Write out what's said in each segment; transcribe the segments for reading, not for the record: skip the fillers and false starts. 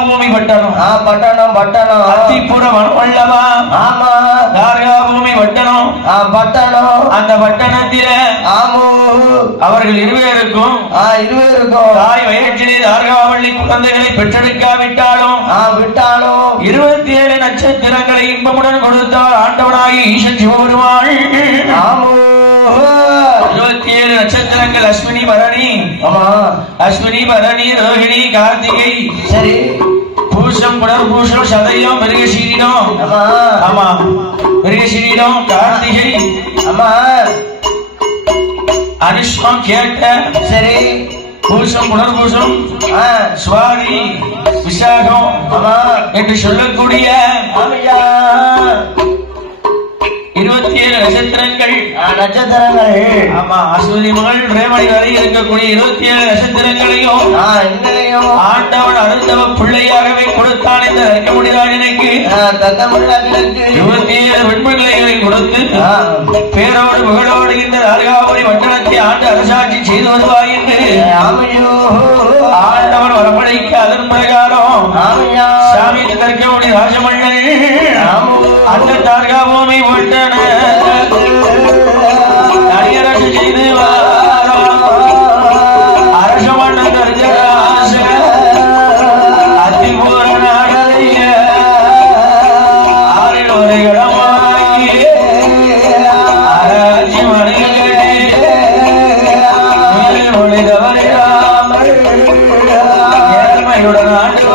தார்காபூமி பட்டணம். பட்டணம் பட்டணம் அத்திப்புறம் அல்லவா? ஆமா. தார்காபூமி பட்டணம் பட்டணம். அந்த பட்டணத்தில ஆமோ அவர்கள் இருவருக்கும் தாய் வயிற்றிலே தார்காவள்ளி குழந்தைகளை பெற்றெடுக்காவிட்டாலும் விட்டாலும் 27 நட்சத்திரங்களை இன்பமுடன் கொடுத்தார் ஆண்டவனாகி ஈசன் சிவபெருமாள். 27 நட்சத்திரங்கள் அஸ்வினி பரணி. அஸ்வினி பரணி ரோஹிணி கார்த்திகை சரி பூஷம் புனர்பூஷம் சதயம் மிருகசீரிடம். ஆமா மிருகசீரிடம் கார்த்திகை அனுஷ்மம் கேட்ட சரி பூஷம் புனர்பூஷம் சுவாதி விசாகம் என்று சொல்லக்கூடிய 27 நட்சத்திரங்கள். ஆமா அஸ்வதி மகள் ரேமணி வரை இருக்கக்கூடிய 27 நட்சத்திரங்களையும் ஆண்டவன் அருந்தவ பிள்ளையாகவே கொடுத்தான் என்று அறிக்க முடியாது. எனக்கு 27 வெண்மங்களை கொடுத்து பேரோடு புகழோடு இந்த தார்காபுரி பட்டணத்தை ஆண்டு அரசாட்சி செய்து வருவாய் என்று ஆண்டவன் வரப்படைக்க அதன் பிரகாரம் சாமி தற்கவுடைய ராஜமன்னன் அந்த தார்காபூமி பட்டண அரசு செய்து அரச மன்னன் தர்கராச அதிபூரண ஆறில் ஒரு இடமாகி ஆராய்ச்சி மணிகளே மொழிதவரிடாமல் ஏழ்மையுடன் ஆண்டு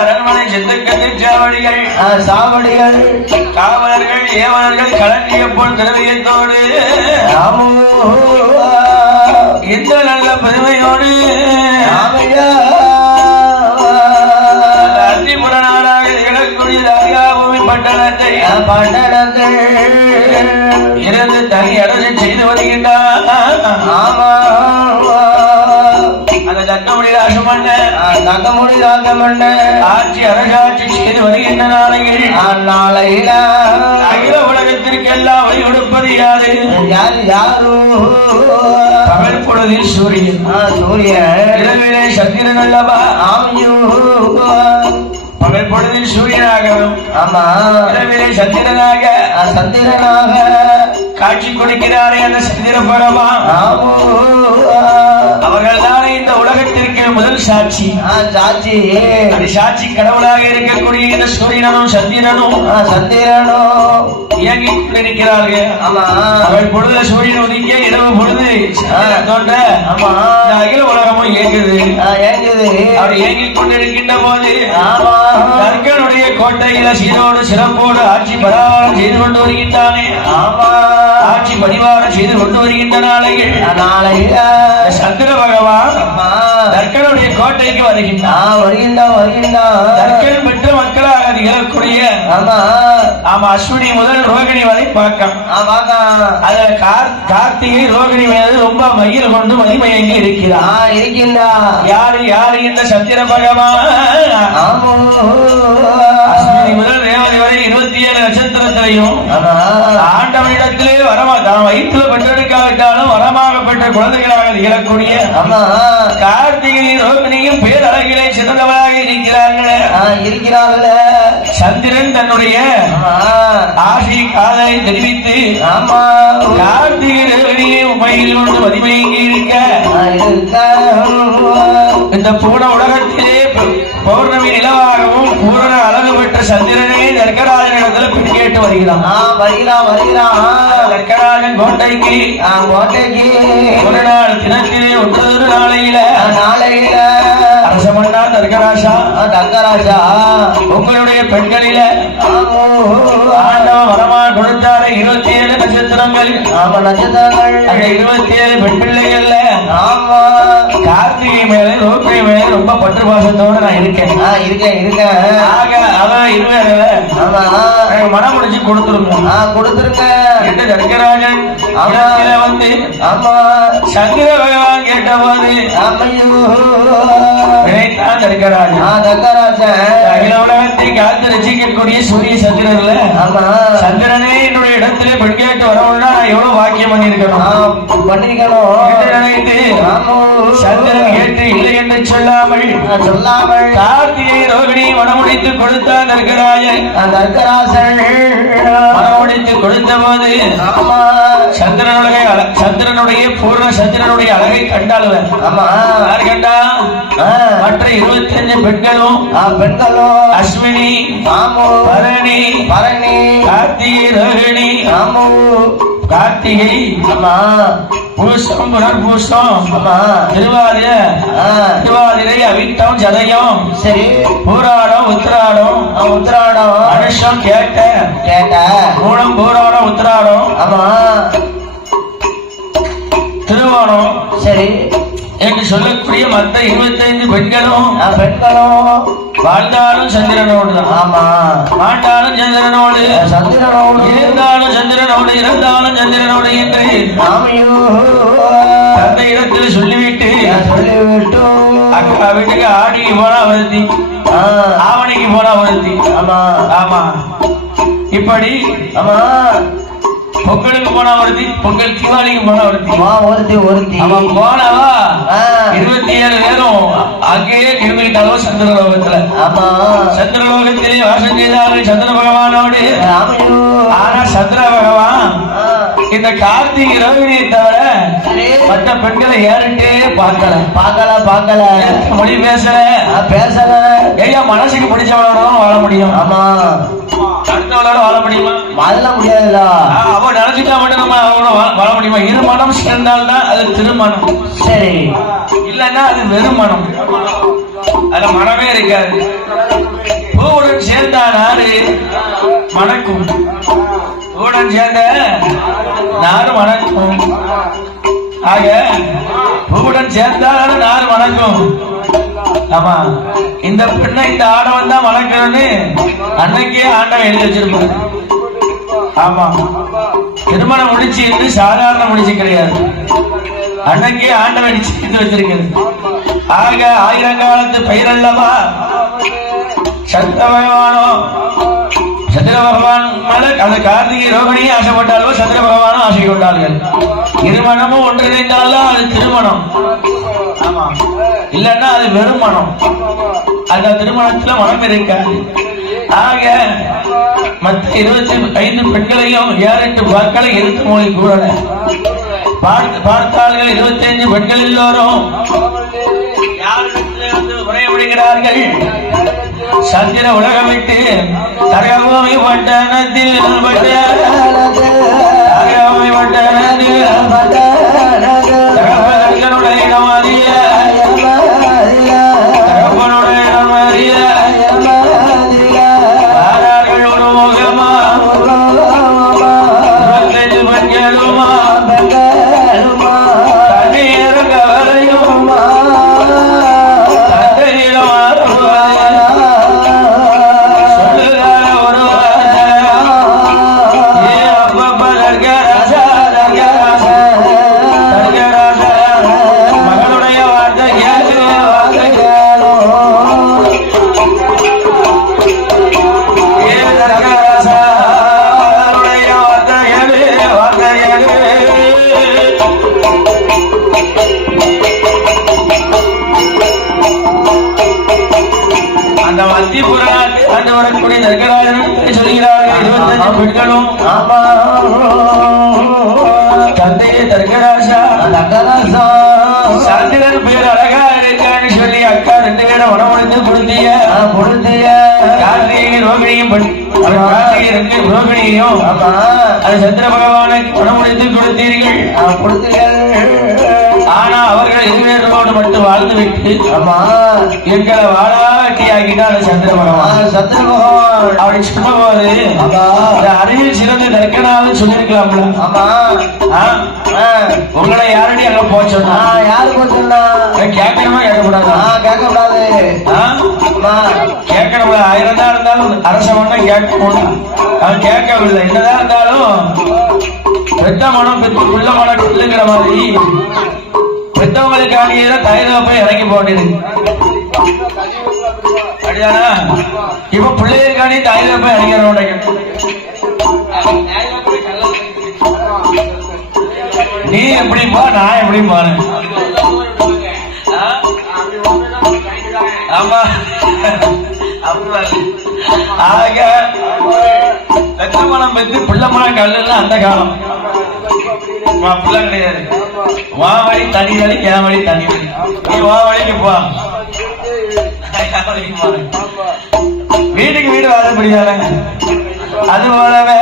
அரண்மனை சித்தக்கதிச்சாவடிகள் சாவடிகள் காவலர்கள் ஏவலர்கள் களஞ்சிய போல் திரவியத்தோடு இந்த நல்ல பெருமையோடு அத்திபுர நாடாக திகழக்கூடிய தார்காபூமி பட்டணத்தை இருந்து தனி அரசு செய்து வருகின்றார். அந்த தக்கமுடி ராசமன்ன ஆட்சி அரசாட்சி செய்து வருகின்ற நாளையில் அகில உலகத்திற்கெல்லாம் வழி கொடுப்பது யாரு? பகல் பொழுதில் சூரியன் இரவிலே சந்திரன் அல்லவா? பகல் பொழுதில் சூரியனாகவும் இரவிலே சந்திரனாக காட்சி கொடுக்கிறாரே அந்த சந்திர பரமா. அவர்கள் தானே இந்த உலகத்திற்கு முதல் சாட்சி. அது சாட்சி கடவுளாக இருக்கக்கூடிய இந்த சூரியனும் சந்திரனும் இயங்கிக் கொண்டிருக்கிறார்கள். அவள் பொழுது சூரியன் உதிக்க இரவு பொழுது தோன்ற அகில உலக கேட்குது. ஏங்குது. அவர் ஏங்கிக் கொண்டிருக்கின்ற போது ஆமா. தர்கனுடைய கோட்டையில சீரோடு சிறப்போடு ஆட்சி பராமரம் செய்து கொண்டு வருகின்றானே. ஆமா. ஆட்சி பரிவாரம் செய்து கொண்டு வருகின்ற நாளையில் நாளையில சந்திர பகவான் தர்கனுடைய கோட்டைக்கு வருகின்றான். வருகின்றான். தர்கன் பெற்ற மக்களாக திகழக்கூடிய ஆமா. ஆமா அஸ்வினி முதல் ரோகிணி வரை பார்க்கலாம். அதுல கார்த்திகை ரோகிணி மீது ரொம்ப மயில் கொண்டு மதிமயங்கி இருக்கிறார். யாரு யாரு இந்த சந்திர பகவான் அஸ்வினி முதல் ரேவதி வரை 27 நட்சத்திரத்திலையும் ஆண்டவனிடத்திலே வரமா தான் வயிற்றுல பெற்றெடுக்காவிட்டாலும் வரமாக பெற்ற குழந்தைகளாக திகழக்கூடிய கார்த்திகை ரோகிணியும் பேரழகிலே சிறந்தவராக இருக்கிறார்களே. சந்திரன் தன்னுடைய ஆசை காதலை தெரிவித்து கார்த்திகை ரோகிணியை உண்மையில் கொண்டு மதிமயங்கி இருக்க இந்த பூர்ண உலகத்திலே பௌர்ணமி நிலவாகவும் பூரண அழகு பெற்ற சந்திரனே தர்கராஜனிடத்துல பின் கேட்டு வருகிறான். தர்கராஜன் கோட்டைக்கு ஒரு நாள் தினத்திலே ஒன்றொரு நாளையில அரசமன்னா தர்கராஜா உங்களுடைய பெண்களில ஆண்டவன் வரமா கொடுத்தாரு 27 நட்சத்திரங்கள். அந்த 27 பெண் பிள்ளைகள்ல கார்த்திகை மேல ரோகிணி மேல ரொம்ப பற்று பாசத்தோட நான் இருக்கேன். அவன் மனம் முடிச்சு கொடுத்துருங்க என்று தர்கராஜன் வந்து சந்திர பகவான் கேட்ட போது நினைத்தான் தர்கராஜன் அகில உலகத்தை காத்து ரசிக்கக்கூடிய சூரிய சந்திரன்ல சந்திரனே என்னுடைய இடத்திலே பெண் கேட்டு வரணும்னா எவ்வளவு வாக்கியம் பண்ணிருக்கணும் நினைத்து சந்திரன் கேட்டு இல்லை என்று சொல்லாமல் கார்த்திகை ரோகிணி மனமுடித்து கொடுத்தான் தர்கராஜன். மனமுடித்து கொடுத்த போது சந்திரனுடைய பூர்ண சந்திரனுடைய அழகை கண்டாளுவர். யார் கண்டா? மற்ற 25 பெண்களும் அஸ்வினி பரணி கார்த்திகை ரோகிணி கார்த்திகை பூசம் புனர்பூசம் திருவாதிரை அவிட்டம் சதயம் சரி பூராடம் உத்திராடம் மனுஷம் கேட்ட மூலம் பூராடம் உத்திராடம் திருவோணம் சரி என்று சொல்லக்கூடிய மற்ற 25 பெண்களும் வாழ்ந்தாலும் சந்திரனோடு மாட்டாலும் சந்திரனோடு இருந்தாலும் சந்திரனோடு இறந்தாலும் சந்திரனோடு என்று தந்தை இடத்தில் சொல்லிவிட்டு அக்கா வீட்டுக்கு ஆடிக்கு போனா வருத்தி ஆவணிக்கு போனா வருத்தி. ஆமா இப்படி பொங்கலுக்கு போனா ஒருத்தி பொங்கல் தீபாவளிக்கு போனா ஒருத்தி அவன் போனவா 27 நேரம் அங்கேயே கிளம்பிட்டாலோ சந்திரலோகத்துல. சந்திரலோகத்திலே வாசம் செய்தார்கள் சந்திர பகவானோடு. ஆனா சந்திர பகவான் இந்த கார்த்திகை ரோகிணியை தவிர மற்ற பெண்களை ஏறிட்டே பார்க்கல மொழி பேசல ஐயா மனசுக்கு பிடிச்சவளோட வாழ முடியும். அடுத்தவளோட வாழ முடியுமா? அதெல்லாம் முடியாதுல்ல. அவன் நினைச்சுட்டா மட்டும் நம்ம அவனோட வாழ முடியுமா? இருமணம் சேர்ந்தால்தான் அது திருமணம். சரி இல்லன்னா அது வெறுமணம். அதுல மனமே இருக்காது. பூவுடன் சேர்ந்தா நாடு மணக்கும். பூவுடன் சேர்ந்த நாடு மணக்கும். ஆக பூவுடன் சேர்ந்தாலும் நாடு மணக்கும். ஆமா இந்த பெண்ணை இந்த ஆடவன் தான் வளர்க்கணும்னு அன்னைக்கே ஆண்டவன் எழுதி வச்சிருப்பாரு. ஆமா திருமணம் முடிச்சு என்று சாதாரண முடிச்சு கிடையாது. அன்னைக்கே ஆண்டவன் எடுத்து வச்சிருக்கிறது. ஆக ஆயிரங்காலத்து பயிரல்லவா சந்திர பகவானோ சந்திர பகவான் அந்த கார்த்திகை ரோகிணியை ஆசைப்பட்டாலோ சந்திர பகவானும் ஆசை கொண்டார்கள். இருமணமும் ஒன்றிணைந்தாலும் அது திருமணம். ஆமா இல்லன்னா அது வெறுமணம். அந்த திருமணத்துல மனம் இருக்காது. ஆக மற்ற 25 பெண்களையும் 7-8 வாக்களை எடுத்து மொழி கூறல பார்த்தார்கள். 25 பெண்கள் எல்லோரும் உரையப்படுகிறார்கள். சந்திர உலகம் விட்டு தகவமை பட்டணத்தில் தகவமை பட்டணத்தில் அத்திபுராணத்தை ஆண்டு வரக்கூடிய தர்கராஜன் சொல்கிறார்கள் 25 பெண்களும் தந்தையே தர்கராஜா சந்திரன் பேர் அழகா இருக்கான்னு சொல்லி அக்கா 2 பேரும் உணவெடுத்து கொடுத்திய கார்த்திகை ரோகிணியும் கார்த்திகை 2 ரோகிணியும் அது சந்திர பகவானுக்கு உணவெடுத்து கொடுத்தீர்கள். ஆனா அவர்கள் 2 பேரோடு மட்டும் வாழ்ந்து விட்டு எங்களை வாழாட்டி ஆகிட்டார் சந்திர பகவான். அப்படி சொல்லும் போது அறிவில் சிறந்து தர்க்கனாலும் சொல்லிருக்கலாம்ல. உங்களை யாரடி அங்க போச்சோன்னா யாரு போச்சோன்னா கேட்கணுமா கேட்கக்கூடாது கேட்கணும். 1000 தான் இருந்தாலும் அரசவன்னா கேட்கணும். அவன் கேட்கவில்லை. என்னதான் இருந்தாலும் பெத்த மனம் பெற்று புள்ள மனம் இல்லைங்கிற மாதிரி பெற்றவங்களுக்கான தயதப்ப இறங்கி போட்டிருக்கு. அப்படியானா இப்ப பிள்ளைகளுக்காண்டி தயதப்ப இறங்கிறவங்க நீ எப்படிப்பா நான் எப்படி பாரு. ஆமா ஆக பெத்த மனம் பெற்று பிள்ளை மனம் கல்லுன்னா அந்த காலம் பிள்ளை கிடையாது. வா வழி தனி வழி என் வழி தனி வழி. நீ வா வழிக்கு போ. வீட்டுக்கு வீடு வாழப்படியால அது போலவே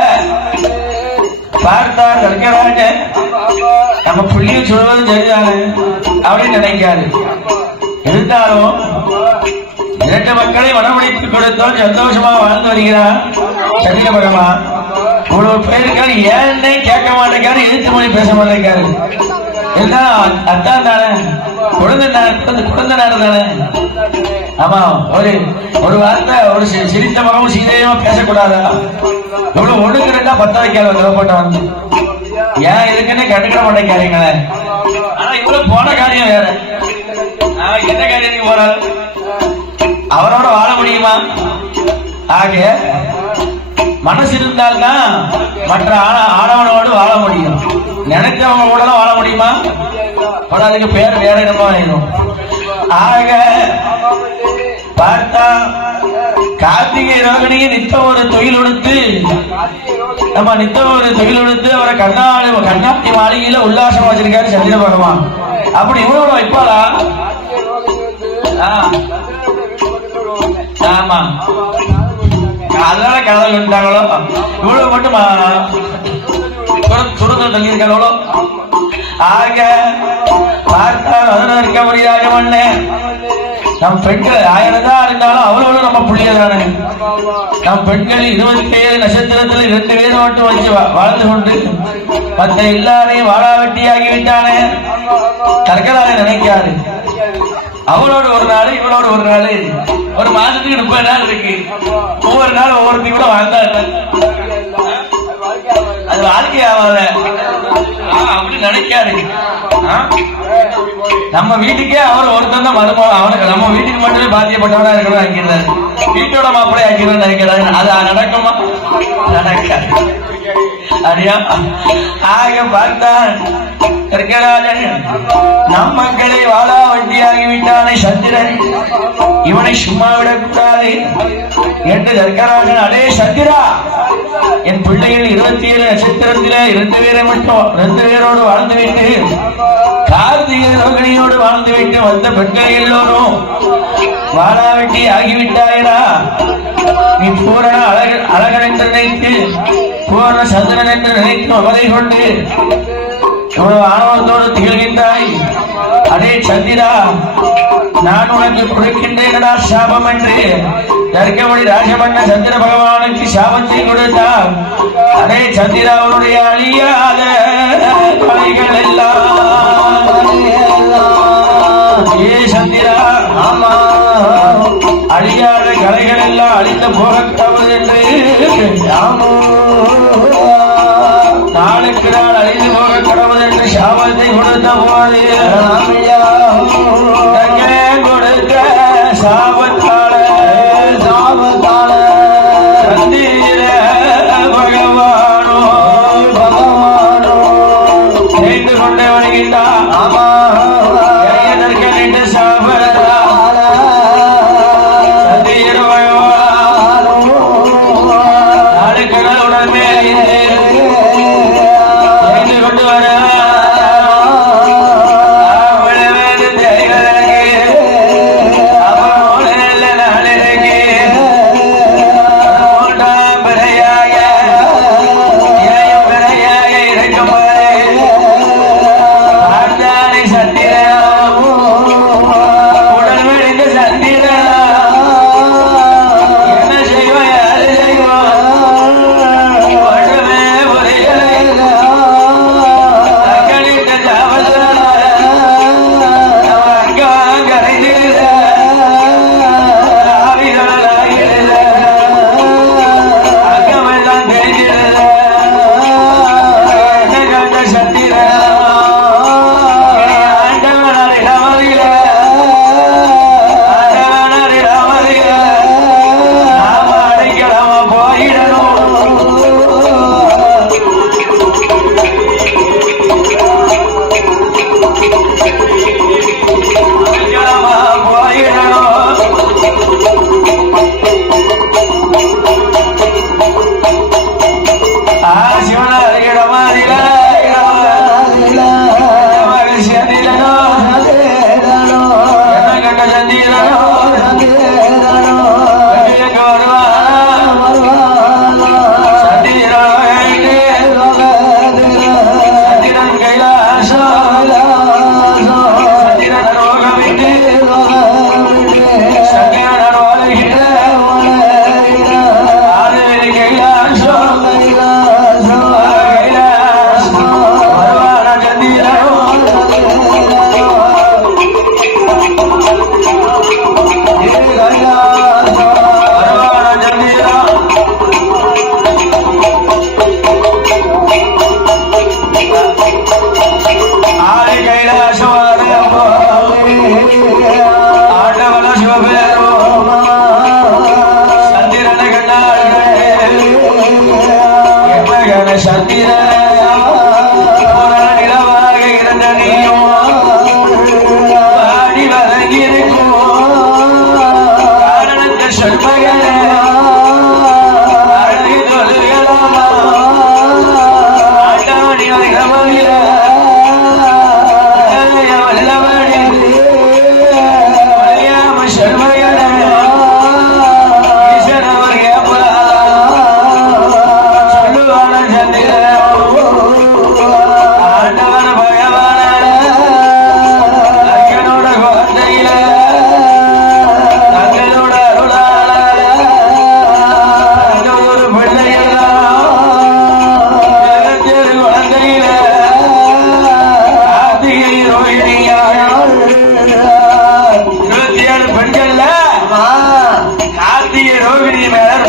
பார்த்தா தர்கராஜ நம்ம புள்ளிய சொல்வது சரிதானே அப்படின்னு நினைக்காது. இருந்தாலும் 2 மக்களை மனமுடித்து கொடுத்தோம் சந்தோஷமா வாழ்ந்து வருகிறார் சந்திர பகவான். இவ்வளவு பேருக்காரு ஏன்னே கேட்க மாட்டேங்காரு, எழுத்து மொழி பேச மாட்டேங்காரு. எல்லாம் அத்தான் தானே குழந்தை நேரம் தானே. ஆமா ஒரு வார்த்தை ஒரு சிரித்த மகமும் சீதையமா பேசக்கூடாதா? இவ்வளவு ஒண்ணுக்கு 2 பத்த வைக்காத தேவைப்பட்டவன் ஏன் இருக்குன்னு கண்டுக்கிட மாட்டேங்காரீங்களே. ஆனா இவ்வளவு போன காரியம் வேற. என்ன காரியம் போறாரு அவரோட வாழ முடியுமா? ஆக மனசு இருந்தால்தான் மற்ற ஆடவனோடு வாழ முடியும். நினைத்தவங்க கூட தான் வாழ முடியுமா? அதுக்கு பேர் வேற இடமா ஆயிடும். ஆக பார்த்தா கார்த்திகை ரோகிணியை நித்த ஒரு தொழில் கொடுத்து அவரை கண்ணாடி மாளிகையில உல்லாசம் வச்சிருக்காரு சந்திர பகவான். அப்படி இவ்வளவு வைப்பாளா? ஆமா அதனால காதல் விட்டாங்களோ இவ்வளவு மட்டும் சுருந்தல் தள்ளியிருக்காங்களோ. ஆக பார்த்தா அதனால் இருக்க முடியாத மண்ணே நம் பெண்கள் 1000 தான் இருந்தாலும் அவளோட நம்ம புள்ளியதானே. நம் பெண்கள் 27 நட்சத்திரத்தில் 2 பேர் மட்டும் வச்சு வாழ்ந்து கொண்டு மற்ற எல்லாரையும் வாழாவட்டியாகிவிட்டானே. தற்கொலை நினைக்காது. அவளோட ஒரு நாள் இவளோட ஒரு நாள் ஒரு மாசத்துக்கு 30 நாள் இருக்கு. ஒவ்வொரு நாள் ஒவ்வொருத்தையும் கூட வாழ்ந்தா அது வாழ்க்கை ஆகாத அப்படி நினைக்காது. நம்ம வீட்டுக்கே அவர் ஒருத்தர் தான் மருமகன். அவனுக்கு நம்ம வீட்டுக்கு மட்டுமே பாத்தியப்பட்டவனா இருக்கணும் ஆக்கிறாரு. வீட்டோட மாப்பிள்ளை ஆக்கிறோம் நினைக்கிறாரு. அது நடக்குமா? நடக்காது. அப்படியா? ஆக பார்த்தான் நம் மக்களை வாழா வண்டியாகிவிட்டானே சந்திரன். இவனை சும்மா விடக்கூடாது என்று தர்கராஜன் அடே சந்திரா என் பிள்ளைகள் 27 நட்சத்திரத்தில 2 பேரை மட்டும் 2 பேரோடு வாழ்ந்துவிட்டு கார்த்திகை ரோகிணியோடு வாழ்ந்துவிட்டு வந்த பெண்கள் எல்லோரும் வாழாவட்டி ஆகிவிட்டாயடா. நீ பூரண அழகன் என்று நினைத்து பூரண சந்திரன் என்று நினைத்து அவரை கொண்டு ஆணவத்தோடு திகழ்கின்றாய். அடே சந்திரா நான் உனக்கு கொடுக்கின்றேனடா சாபம் என்று தர்க்கமணி ராஜமன்ன சந்திர பகவானுக்கு சாபத்தை கொடுத்தார். அதே சந்திராவுடைய அழியாத கலைகள் எல்லாம் ஏ சந்திரா அழியாத கலைகள் எல்லாம் அழிந்த போகக்கூடாது என்று நாளுக்கு நாள் அழிந்து போக கடவுள் என்று சாபத்தை கொடுத்த போது கொடுத்த சாபத்தால சந்திர பகவானோ செய்து கொண்டு வருகின்றார். சாபத்தா சந்திர பகவான்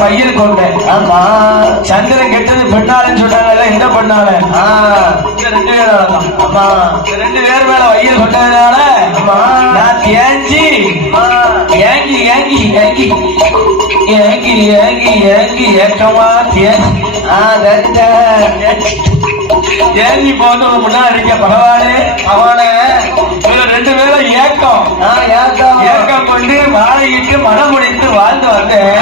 மையில் கொண்டேன். ஆமா, சந்திரன் கெட்டது பெண்ணாலன்னு சொன்னாங்கல்ல, என்ன பண்ணால? ரெண்டு பேரும். ஆமா, ரெண்டு பேர் மேல வையல் கொண்டதுனால நான் தேஞ்சி ஏங்கி ஏங்கி ஏங்கி ஏங்கி ஏங்கி ஏங்கி ஏக்கமா தேஞ்சி போட்டு முன்னாடி இருக்க பகவானே அவன ரெண்டு பேரும் ஏக்கம் ஏக்கம் கொண்டு மாலையிட்டு மனம் முடித்து வாழ்ந்து வந்தேன்.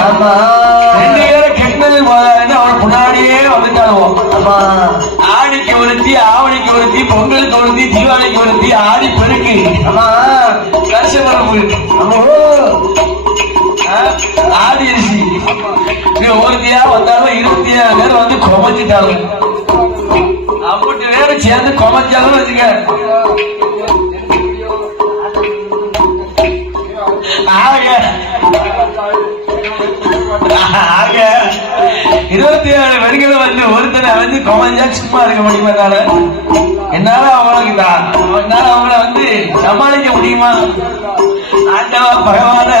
ரெண்டு பேரும் கெட்டது போதாதுன்னு அவன் முன்னாடியே வந்துட்டாளுவோம். ஆடிக்கு ஒருத்தி, ஆவணிக்கு ஒருத்தி, பொங்கலுக்கு ஒருத்தி, தீபாவளிக்கு ஒருத்தி, ஆடி பெருக்கு கரிசமரம் ஆடி அரிசி ஒருத்தியா வந்தாலும் 27 பேர் வந்து கொமைச்சிட்டாங்க. 50 பேரும் சேர்ந்து கொமைச்சாலும் வச்சுக்க. ஆக 27 பெண்களை வந்து ஒருத்தனை வந்து கொமைஞ்சா சும்மா இருக்க முடியுமா? என்னால அவங்களுக்கு தான், என்னால அவங்கள வந்து சமாளிக்க முடியுமா? ஆண்டவா பகவான